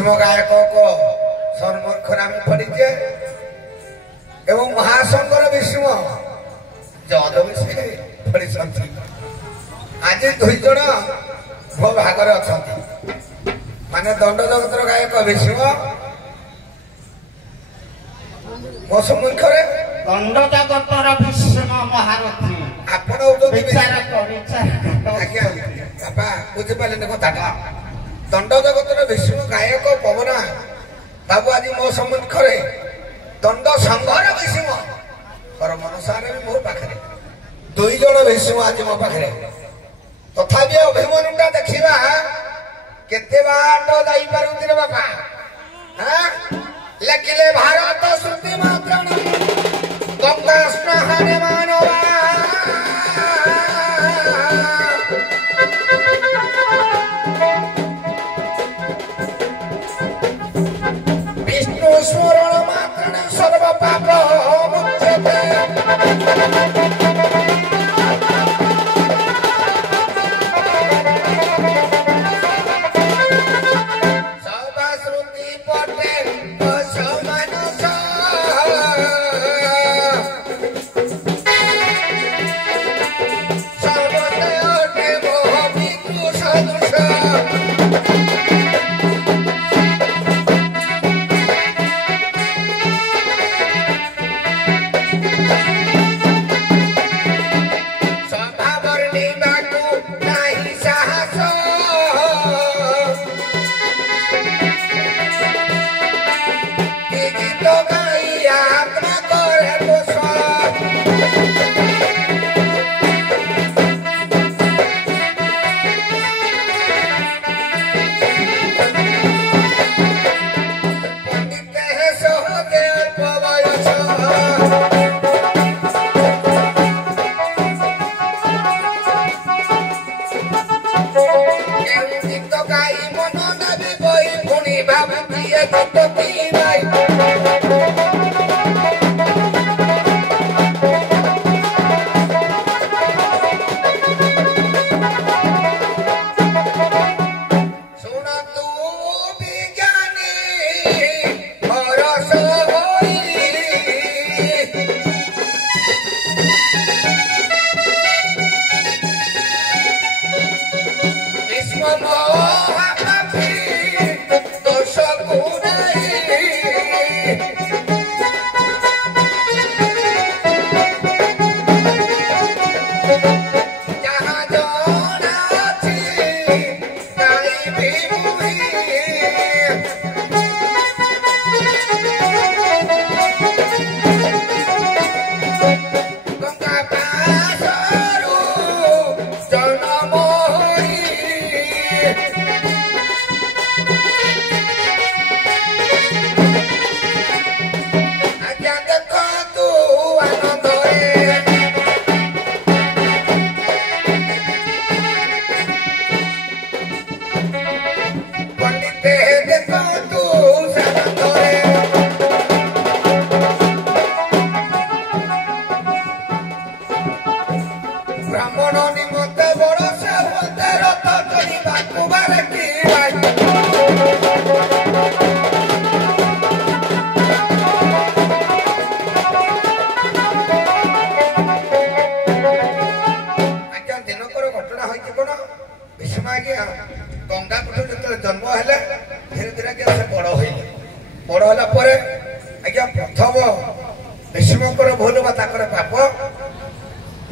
भीष्म गायक को सर्वक्षर आम पढ़ीचे एवं महासंगर भीष्म जद भी पढ़ी आज दुई जन मो भागर अच्छा माने दंड जगतर गायक भीष्म मो सम्मुखें दंड जगतर भीष्म महारथी आपण बापा बुझिपारे कथा दंड जगतर भीष्म गायक पवना बाबू आज मो सम्मुखें दंड संघर भीष्म परम अनुसार भी मो पाखे दुई जन भीष्म आज मो पाखे तथापि अभिमन्युटा देखा केते बाट जाई पारुती रे बापा लेकिले भारत श्रुति मात्र गंगा स्नाहने मानवा विष्णु स्मरण मात्र सर्व पाप मुच्यते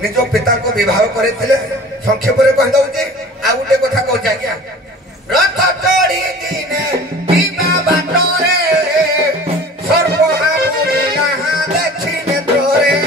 निज पिता को विवाह करते संक्षेप कहीदे आ गोटे कथा कह आज्ञा रथ चढ़ी दिने बाटरे देखी नेत्रे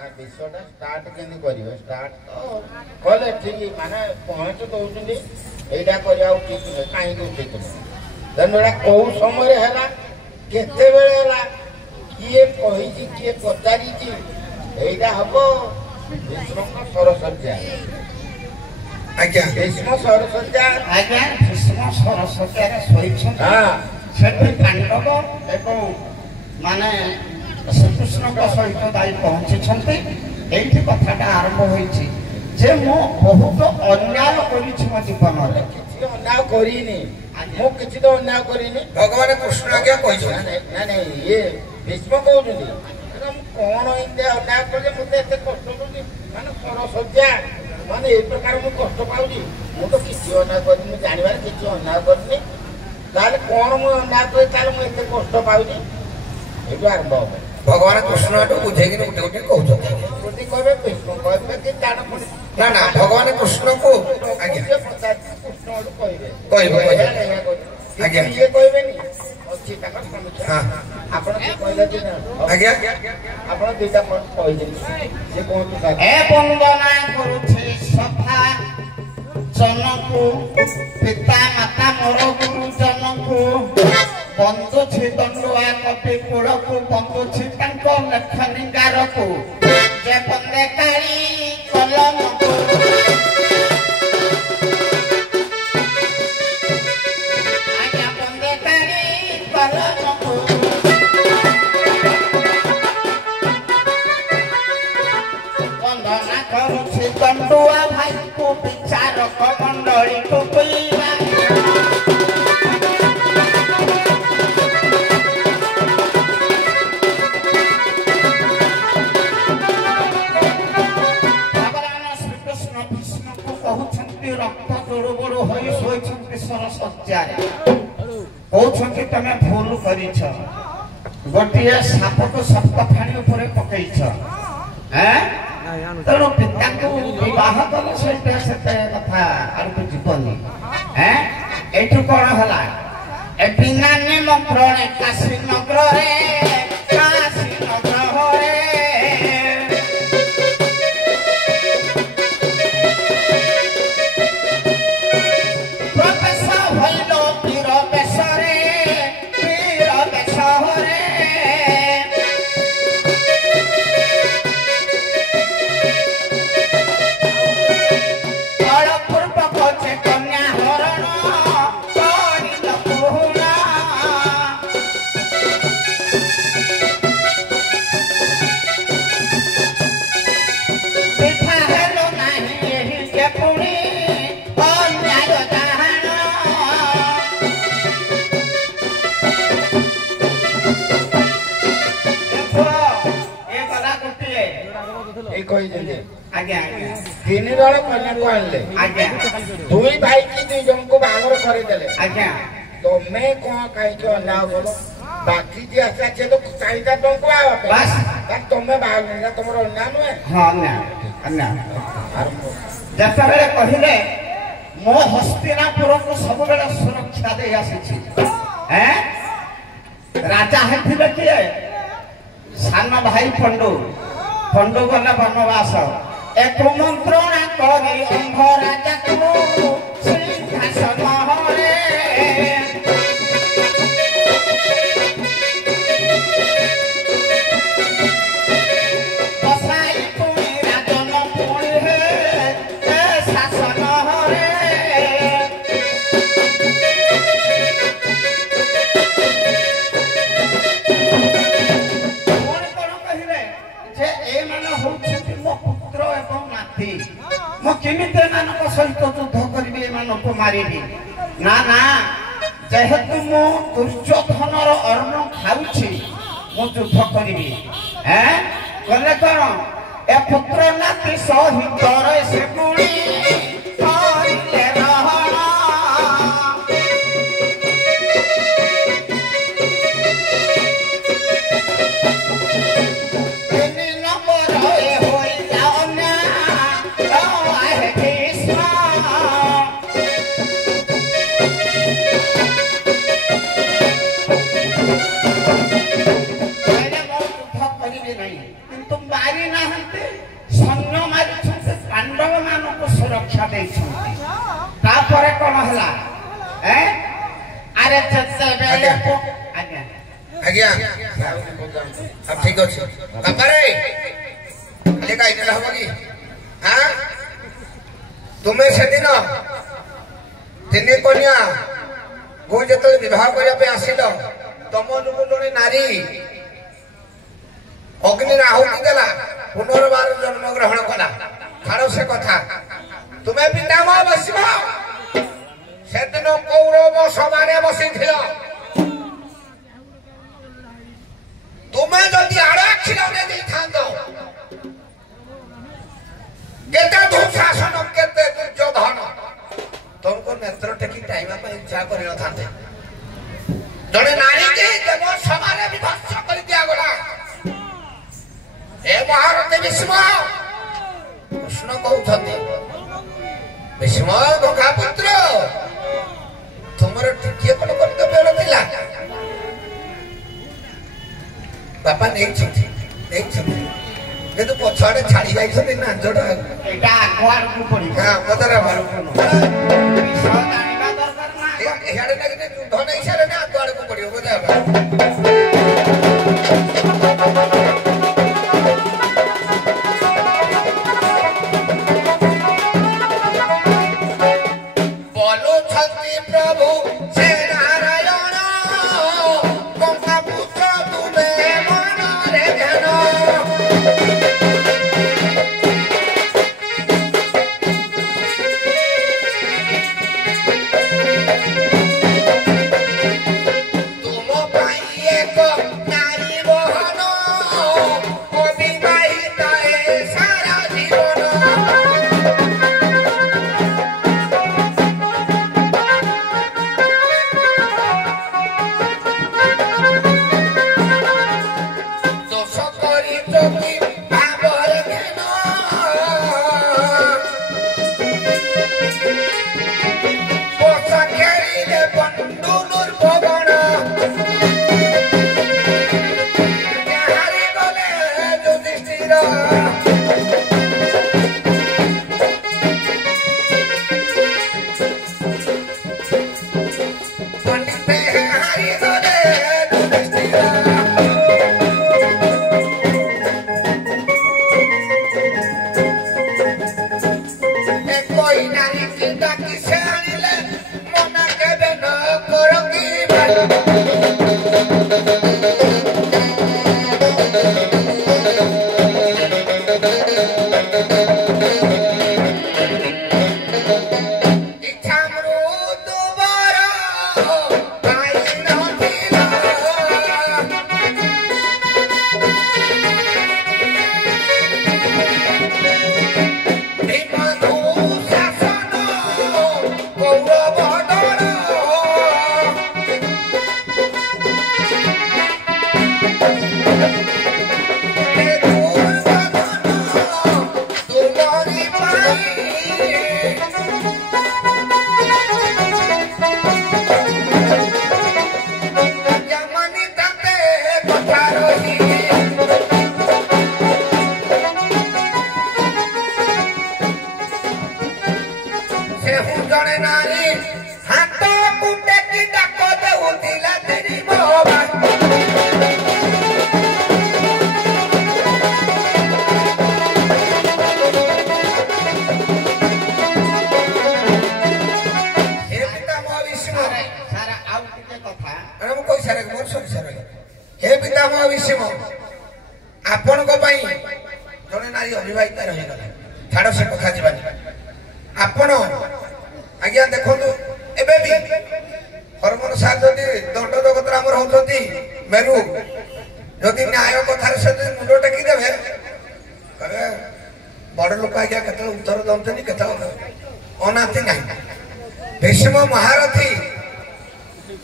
ବିଷୟଟା ଷ୍ଟାର୍ଟ କେମିତି କରିବେ ଷ୍ଟାର୍ଟ ତ କଲେ ଠିକ ମାନେ ପଏଣ୍ଟ ଦଉଛନ୍ତି ଏଇଟା କରିବା ଉଚିତ ନୁହେଁ କାହିଁକି ଉଚିତ ନୁହେଁ ତେଣୁ ଏଇଟା କୋଉ ସମୟରେ ହେଲା କେତେବେଳେ ହେଲା କିଏ କହିଛି କିଏ ପଚାରିଛି ଏଇଟା ହବ ଭୀଷ୍ମଙ୍କ ସରସଜ୍ଜା ଆଜ୍ଞା ଭୀଷ୍ମ ସରସଜ୍ଜା ଆଜ୍ଞା ଭୀଷ୍ମ ସରସ୍ୱତୀରେ ଶୋଇଛନ୍ତି ହଁ ସେଠି ପାଣ୍ଡବ ଏବଂ ମାନେ ଶ୍ରୀକୃଷ୍ଣଙ୍କ ସହିତ ଯାଇ ପହଞ୍ଚିଛନ୍ତି ଏଇଠି କଥାଟା ଆରମ୍ଭ ହୋଇଛି ଯେ ମୁଁ ବହୁତ ଅନ୍ୟାୟ କରିଛି ମୋ ଜୀବନରେ କିଛି ଅନ୍ୟାୟ କରିନି ମୁଁ କିଛି ତ ଅନ୍ୟାୟ କରିନି ଭଗବାନ କୃଷ୍ଣ ଆଜ୍ଞା କହିଛନ୍ତି ନାଇଁ ନାଇଁ ଇଏ ଭୀଷ୍ମ କହୁଛନ୍ତି ମୁଁ କଣ ଏମିତି ଅନ୍ୟାୟ କଲେ ମତେ ଏତେ କଷ୍ଟ ଦଉଛି ମାନେ ସରସଜ୍ଜା ମାନେ ଏ ପ୍ରକାର ମୁଁ କଷ୍ଟ ପାଉଛି ମୁଁ ତ କିଛି ଅନ୍ୟାୟ କରିନି ମୁଁ ଜାଣିବାରେ କିଛି ଅନ୍ୟାୟ କରିନି ତାହେଲେ କଣ ମୁଁ ଅନ୍ୟାୟ କରି ତାହେଲେ ମୁଁ ଏତେ କଷ୍ଟ ପାଉଛି ଏଇଠୁ ଆରମ୍ଭ ହବ ଭଗବାନ କୃଷ୍ଣ ଏଠୁ ବୁଝେଇକିନି ଗୋଟେ ଗୋଟେ କହୁଛନ୍ତି ଯଦି କହିବେ ଭୀଷ୍ମ କହିବେ କି ଜାଣ ପଡେ ନା ନା ଭଗବାନ କୃଷ୍ଣଙ୍କୁ ଆଜ୍ଞା କୃଷ୍ଣ ଆଡୁ କହିବେ କହିବେ ଆଜ୍ଞା ଇଏ କହିବେନି ଅଛି ତାଙ୍କର ସମୀକ୍ଷା ହଁ ଆପଣ କିଏ କହିଲେ କି ନା ଆଜ୍ଞା ଆପଣ ଦୁଇଟା କହିଦେଲି ସେ କୁହନ୍ତୁ ଏ ବନ୍ଦନା କରୁଛି ସଭା ଜନକୁ ପିତା ମାତା ମୋର ଗୁରୁଜନକୁ ବନ୍ଦୁଛି ଦଣ୍ଡୁଆ କପି କୂଳକୁ ବନ୍ଦୁଛି ତାଙ୍କ ଲେଖନିଙ୍ଗାରକୁ ଯେ ବନ୍ଦେ କାଳି କଲମକୁ ଆଜ୍ଞା ବନ୍ଦେ କାଳି କଲମକୁ ବନ୍ଦନା କରୁଛି ଦଣ୍ଡୁଆ ଭାଇକୁ ବିଚାରକ ମଣ୍ଡଳୀକୁ ପିଇବା ରକ୍ତ ଗୋଡୁ ଗୋଡୁ ହୋଇ ଶୋଇଛନ୍ତି ସରସଜ୍ଜାରେ କହୁଛନ୍ତି ତମେ ଭୁଲ କରିଛ ଗୋଟିଏ ସାପକୁ ସପ୍ତ ଫାଣି ଉପରେ ପକେଇଛ ତେଣୁ ପିତାଙ୍କୁ ବିବାହ କଲେ ସେଇଟା ସେତେ କଥା ଆଗକୁ ଯିବନି ଏଇଠୁ କଣ ହେଲା ଏ ବିନା ନିମନ୍ତ୍ରଣେ କାଶୀ ନଗରରେ ତିନି ଜଣ କନ୍ୟାକୁ ଆଣିଲେ ଦୁଇ ଭାଇ କି ଦୁଇ ଜଣଙ୍କୁ ବାହାଘର କରିଦେଲେ ତମେ କଣ କାହିଁକି ଅନ୍ୟାୟ କଲ ବାକି ଯିଏ ଆସିଲା ସିଏ ତ ଚାହିଦା ତମକୁ ତମେ ବାହାଘର ତମର ଅନ୍ୟାୟ ନୁହେଁ ଯେତେବେଳେ କହିଲେ ମୋ ହସ୍ତିନାପୁରକୁ ସବୁବେଳେ ସୁରକ୍ଷା ଦେଇ ଆସିଛି ରାଜା ହେଇଥିଲେ କିଏ ସାନ ଭାଇ ପଣ୍ଡୁ ଗଲେ ବନବାସ ଏକ ମନ୍ତ୍ରଣା କରି ଅଙ୍ଗ ରାଜାକୁ ସିଂହାସନରେ ବସାଇ ପୁଣି ରାଜନ ପୁଣି ହେ ଶାସନରେ ପୁଣି କଣ କହିଲେ ଯେ ଏମାନେ ହଉଛନ୍ତି ମୋ ପୁତ୍ର ଏବଂ ନାତି ମୁଁ କେମିତି ଏମାନଙ୍କ ସହିତ ଯୁଦ୍ଧ କରିବି ଏମାନଙ୍କୁ ମାରିବି ନା ନା ଯେହେତୁ ମୁଁ ଦୁର୍ଯ୍ୟୋଧନର ଅନ୍ନ ଖାଉଛି ମୁଁ ଯୁଦ୍ଧ କରିବି କଲେ କଣ ଏ ପୁତ୍ର ନାତି ସହିତରେ ସେ ଗୁଣି କରିଲେ ରହଣ କିନ୍ତୁ ମାରି ନାହାନ୍ତି ଆଜ୍ଞା ଆଜ୍ଞା अब ठीक ଅଛି ବାପାରେ ଖାଲି ଗାଇଲେ ହବ କି ହାଁ ତୁମେ ସେଦିନ ତିନି କନ୍ୟା ମୁଁ ଯେତେବେଳେ ବିବାହ କରିବା ପାଇଁ ଆସିଲ ତମ ଲୋକ ଜଣେ ନାରୀ ଅଗ୍ନିର ଆହୁତି ଦେଲା ପୁନର୍ବାର ଜନ୍ମ ଗ୍ରହଣ କଲା ଛାଡ଼ ସେ କଥା ତୁମେ ପିତାମହ ବସିବ ସେଦିନ କୌରବ ସଭାରେ ବସିଥିଲ ତୁମେ ଯଦି ଆଡ଼ ଆଖିରେ ଦେଇଥାନ୍ତ କେତେ ଦୁଃଶାସନ କେତେ ଦୁର୍ଯୋଧନ तुमको नेत्र टेकी टाइम पे इच्छा कर नथाते जने नारी के देव समारे विभत्स कर दिया गला ए महारथी भीष्म कृष्ण कहउथते भीष्म गंगा पुत्र तुमर टिकिए कोन कर्तव्य नथिला बापा नहीं छथि কিন্তু পছাড়ে ছাড়ি যাইছতে না জোড়া এটা আগোয়ার কো পড়ি হ্যাঁ মতরা ভালো বিষ জানিবা দরকার না এহাড়ে না কিন্তু যুদ্ধ নাই সারে না আগোয়ার কো পড়িও বুঝা বলো ছত্রি প্রভু সে নারায়ণ গঙ্গা পুত্র তুমি মনরে ধ্যান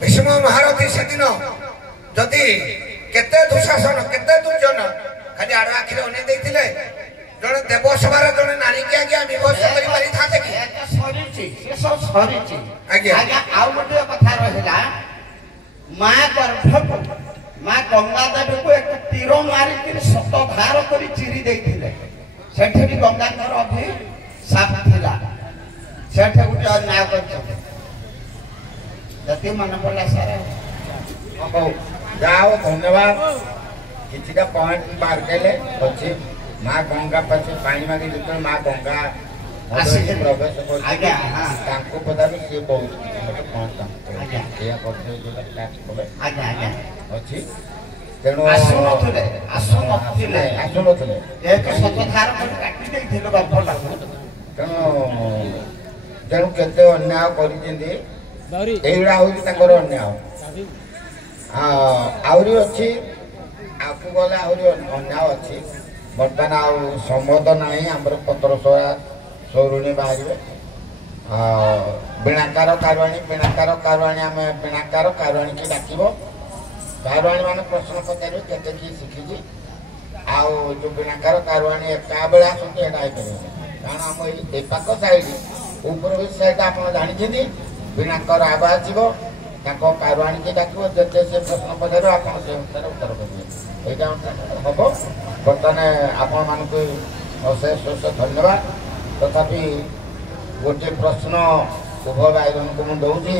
भीष्म महारथी से दिन जदि केते दुशासन केते दुर्जन खाली आड़ आखिरे अने देथिले जने देवसभार जने नारी के आज्ञा विभत्स करि पारि थाते कि सरीची से सब सरीची आज्ञा आज्ञा आउ गोटे कथा रहिला मां गर्भको मां गंगा देवी को एक तीर मारी कि सत धार करी चिरी देथिले सेठे भी गंगा कर अभी साफ थिला सेठे गुटे अन्याय करछ जति मन पड़ला सारा ହଉ ଯାହା ହଉ ଧନ୍ୟବାଦ କିଛିଟା ପଏଣ୍ଟ ମାର୍କେଲେ ଅଛି ମା ଗଙ୍ଗା ପାଖେ ପାଣି ମାଗି ଯେତେବେଳେ ମା ଗଙ୍ଗା ପ୍ରବେଶ ଆଜ୍ଞା, କରୁଛି ହଁ। ତାଙ୍କୁ ପଦାରୁ ସିଏ ବହୁତ କିଛି ଗୋଟେ ପଏଣ୍ଟ ଆଜ୍ଞା। ଏଇଆ କରିଥିଲେ ଯୋଉଟା ଟ୍ୟାକ୍ସ କଲେ ଆଜ୍ଞା ଆଜ୍ଞା ଅଛି ତେଣୁ ଆସୁନଥିଲେ ଆସୁନଥିଲେ ଏକ ଶତଧାର କରି କାଟି ଦେଇଥିଲୁ ଗପଟାକୁ ତେଣୁ ତେଣୁ କେତେ ଅନ୍ୟାୟ କରିଛନ୍ତି ଏଇଗୁଡ଼ା ହଉଛି ତାଙ୍କର ଅନ୍ୟାୟ ଆହୁରି ଅଛି ଆଗକୁ ଗଲେ ଆହୁରି ଅନ୍ୟାୟ ଅଛି ବର୍ତ୍ତମାନ ଆଉ ସମ୍ବନ୍ଧ ନାହିଁ ଆମର 1500 ସୌରୁଣୀ ବାହାରିବେ ବିଣାକାର କାରୁଆଣୀ ଆମେ ବିଣାକାର କାରୁଆଣୀକି ଡାକିବ କାରୁଆଣୀ ମାନେ ପ୍ରଶ୍ନ ପଚାରିବେ କେତେ କିଏ ଶିଖିଛି ଆଉ ଯୋଉ ବିଣାକାର କାରୁଆଣୀ ଏକା ବେଳେ ଆସନ୍ତି ଏଇଟା ହେଇପାରିବନି କାରଣ ଆମ ଏଇ ପାଖ ସାଇଡ୍ ଉପର ସାଇଡ୍ ଆପଣ ଜାଣିଛନ୍ତି ବିଣାକାର ଆଗ ଆସିବ ତାଙ୍କ କାରୁଆଣୀକି ଡାକିବ ଯେତେ ସେ ପ୍ରଶ୍ନ ପଚାରିବ ଆପଣ ସେ ଅନୁସାରେ ଉତ୍ତର କରିବେ ଏଇଟା ହବ ବର୍ତ୍ତମାନ ଆପଣମାନଙ୍କୁ ଅଶେଷ ଧନ୍ୟବାଦ ତଥାପି ଗୋଟିଏ ପ୍ରଶ୍ନ ଉଭୟ ଭାଇ ଜଣଙ୍କୁ ମୁଁ ଦଉଛି